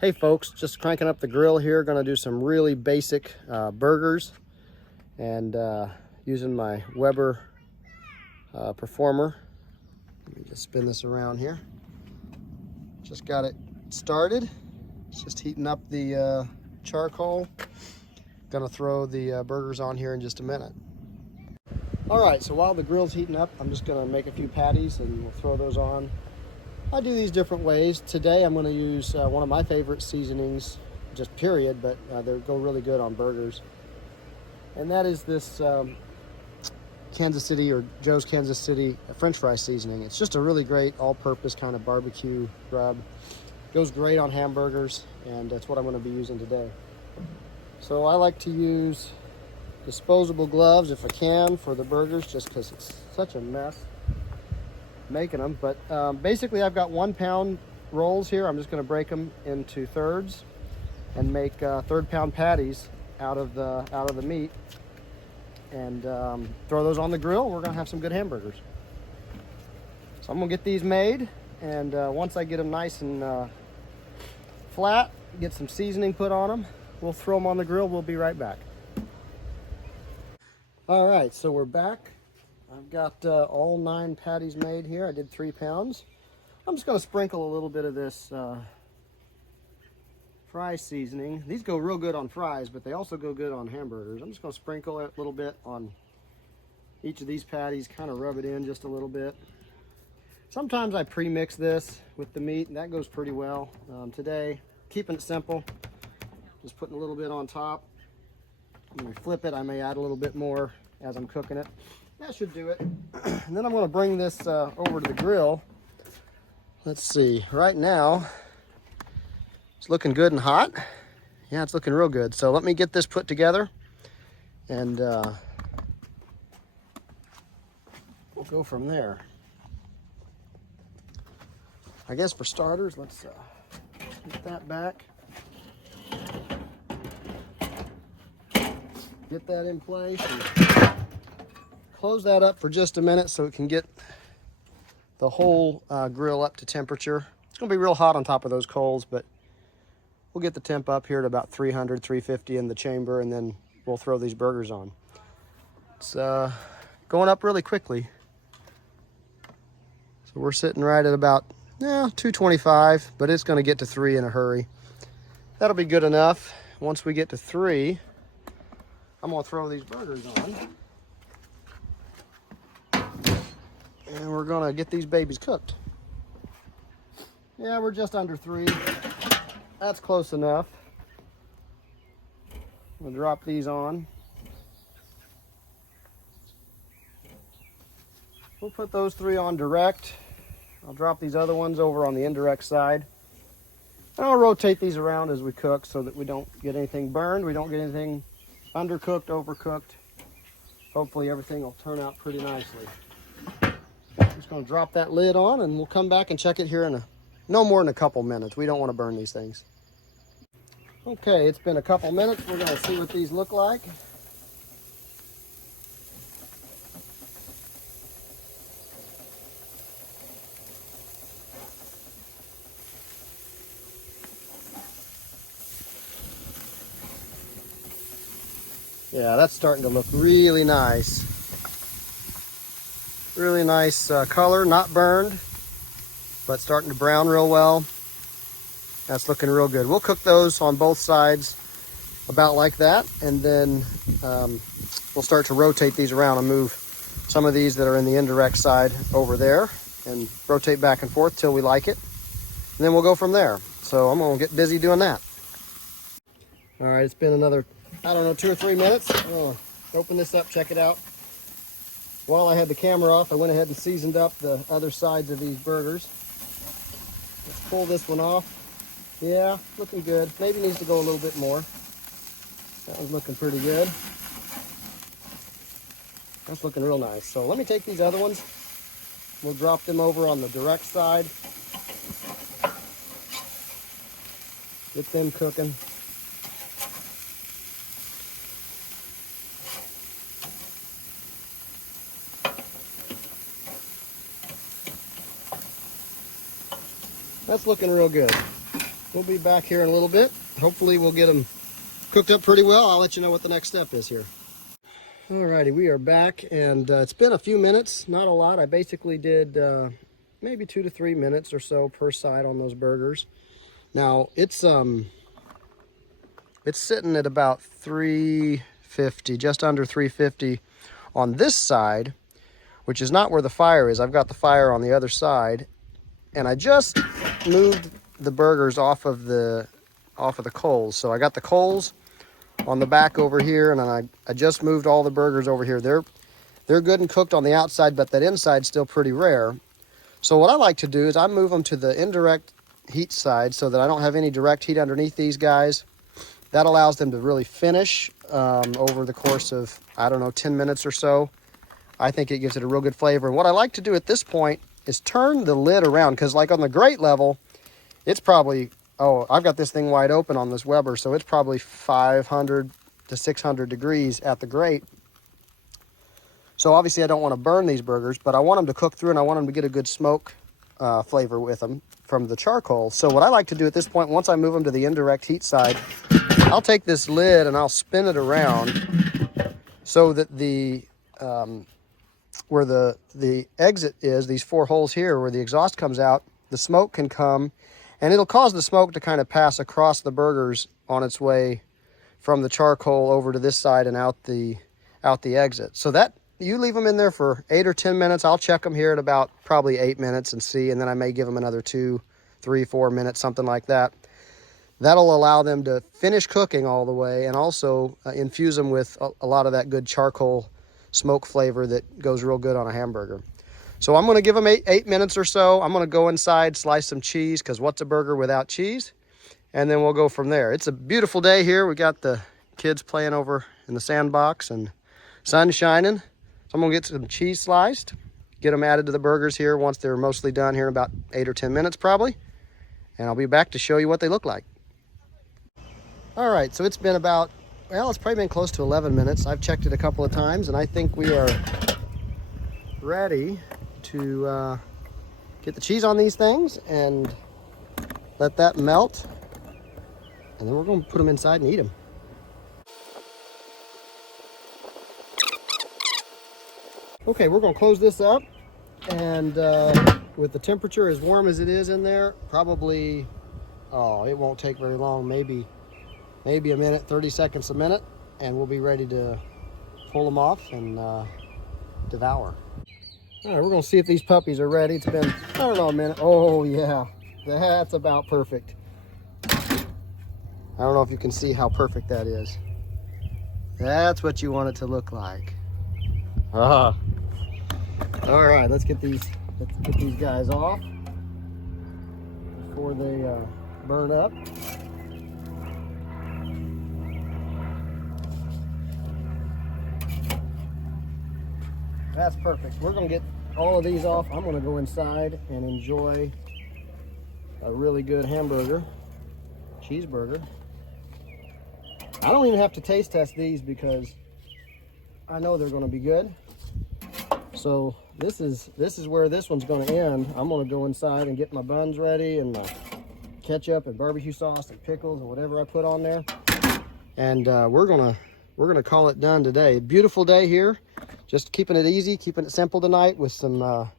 Hey folks, just cranking up the grill here. Gonna do some really basic burgers, and using my Weber Performer. Let me just spin this around here. Just got it started. It's just heating up the charcoal. Gonna throw the burgers on here in just a minute. All right, so while the grill's heating up, I'm just gonna make a few patties and we'll throw those on. I do these different ways. Today I'm going to use one of my favorite seasonings, just period, but they go really good on burgers. And that is this Kansas City or Joe's Kansas City French fry seasoning. It's just a really great all-purpose kind of barbecue rub. Goes great on hamburgers, and that's what I'm going to be using today. So I like to use disposable gloves if I can for the burgers, just because it's such a mess making them. But basically I've got 1 pound rolls here. I'm just going to break them into thirds and make third pound patties out of the meat, and throw those on the grill. We're going to have some good hamburgers. So I'm going to get these made, and once I get them nice and flat, get some seasoning put on them, we'll throw them on the grill. We'll be right back. All right, so we're back. I've got all 9 patties made here. I did 3 pounds. I'm just going to sprinkle a little bit of this fry seasoning. These go real good on fries, but they also go good on hamburgers. I'm just going to sprinkle it a little bit on each of these patties, kind of rub it in just a little bit. Sometimes I pre-mix this with the meat, and that goes pretty well. Today, keeping it simple, just putting a little bit on top. When we flip it, I may add a little bit more as I'm cooking it. That should do it. And then I'm going to bring this over to the grill. Let's see. Right now, it's looking good and hot. Yeah, it's looking real good. So let me get this put together, and we'll go from there. I guess for starters, let's get that back. Get that in place. And close that up for just a minute so it can get the whole grill up to temperature. It's going to be real hot on top of those coals, but we'll get the temp up here to about 300, 350 in the chamber, and then we'll throw these burgers on. It's going up really quickly. So we're sitting right at about 225, but it's going to get to 3 in a hurry. That'll be good enough. Once we get to 3, I'm going to throw these burgers on. And we're gonna get these babies cooked. Yeah, we're just under 3. That's close enough. We'll drop these on. We'll put those 3 on direct. I'll drop these other ones over on the indirect side. And I'll rotate these around as we cook so that we don't get anything burned. We don't get anything undercooked, overcooked. Hopefully everything will turn out pretty nicely. Just going to drop that lid on, and we'll come back and check it here in no more than a couple minutes. We don't want to burn these things. Okay, it's been a couple minutes. We're going to see what these look like. Yeah, that's starting to look really nice. Really nice color, not burned, but starting to brown real well. That's looking real good. We'll cook those on both sides about like that, and then we'll start to rotate these around and move some of these that are in the indirect side over there, and rotate back and forth till we like it. And then we'll go from there. So I'm gonna get busy doing that. All right, it's been another, I don't know, 2 or 3 minutes. Oh, open this up, check it out. While I had the camera off, I went ahead and seasoned up the other sides of these burgers. Let's pull this one off. Yeah, looking good. Maybe needs to go a little bit more. That one's looking pretty good. That's looking real nice. So let me take these other ones. We'll drop them over on the direct side. Get them cooking. That's looking real good. we'll be back here in a little bit. Hopefully we'll get them cooked up pretty well. I'll let you know what the next step is here. Alrighty, we are back, and it's been a few minutes, not a lot. I basically did maybe 2 to 3 minutes or so per side on those burgers. Now it's sitting at about 350, just under 350 on this side, which is not where the fire is. I've got the fire on the other side, and I just moved the burgers off of the coals. So I got the coals on the back over here, and then I just moved all the burgers over here. They're good and cooked on the outside, but that inside's still pretty rare. So what I like to do is I move them to the indirect heat side so that I don't have any direct heat underneath these guys. That allows them to really finish over the course of, I don't know, 10 minutes or so. I think it gives it a real good flavor. And what I like to do at this point is turn the lid around, because like on the grate level, it's probably, oh, I've got this thing wide open on this Weber, so it's probably 500 to 600 degrees at the grate. So obviously I don't want to burn these burgers, but I want them to cook through, and I want them to get a good smoke flavor with them from the charcoal. So what I like to do at this point, once I move them to the indirect heat side, I'll take this lid and I'll spin it around so that the where the exit is, these 4 holes here where the exhaust comes out, the smoke can come, and it'll cause the smoke to kind of pass across the burgers on its way from the charcoal over to this side and out the exit. So that, you leave them in there for 8 or 10 minutes. I'll check them here at about probably 8 minutes and see, and then I may give them another 2, 3, 4 minutes, something like that. That'll allow them to finish cooking all the way, and also infuse them with a lot of that good charcoal smoke flavor that goes real good on a hamburger. So I'm going to give them 8 minutes or so. I'm going to go inside, slice some cheese, because what's a burger without cheese? And then we'll go from there. It's a beautiful day here. We got the kids playing over in the sandbox and sun shining. So I'm going to get some cheese sliced, get them added to the burgers here once they're mostly done here in about 8 or 10 minutes probably. And I'll be back to show you what they look like. All right, so it's been about, well, it's probably been close to 11 minutes. I've checked it a couple of times, and I think we are ready to get the cheese on these things and let that melt. And then we're going to put them inside and eat them. Okay, we're going to close this up, and with the temperature as warm as it is in there, probably, oh, it won't take very long, maybe a minute, 30 seconds a minute, and we'll be ready to pull them off and devour. All right, we're going to see if these puppies are ready. It's been, I don't know, a minute. Oh, yeah, that's about perfect. I don't know if you can see how perfect that is. That's what you want it to look like. Ah. All right, let's get these guys off before they burn up. That's perfect. We're going to get all of these off. I'm going to go inside and enjoy a really good hamburger, cheeseburger. I don't even have to taste test these because I know they're going to be good. So this is where this one's going to end. I'm going to go inside and get my buns ready, and my ketchup and barbecue sauce and pickles and whatever I put on there. And we're gonna call it done today. Beautiful day here. Just keeping it easy, keeping it simple tonight with some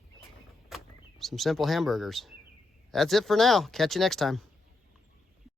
simple hamburgers. That's it for now. Catch you next time.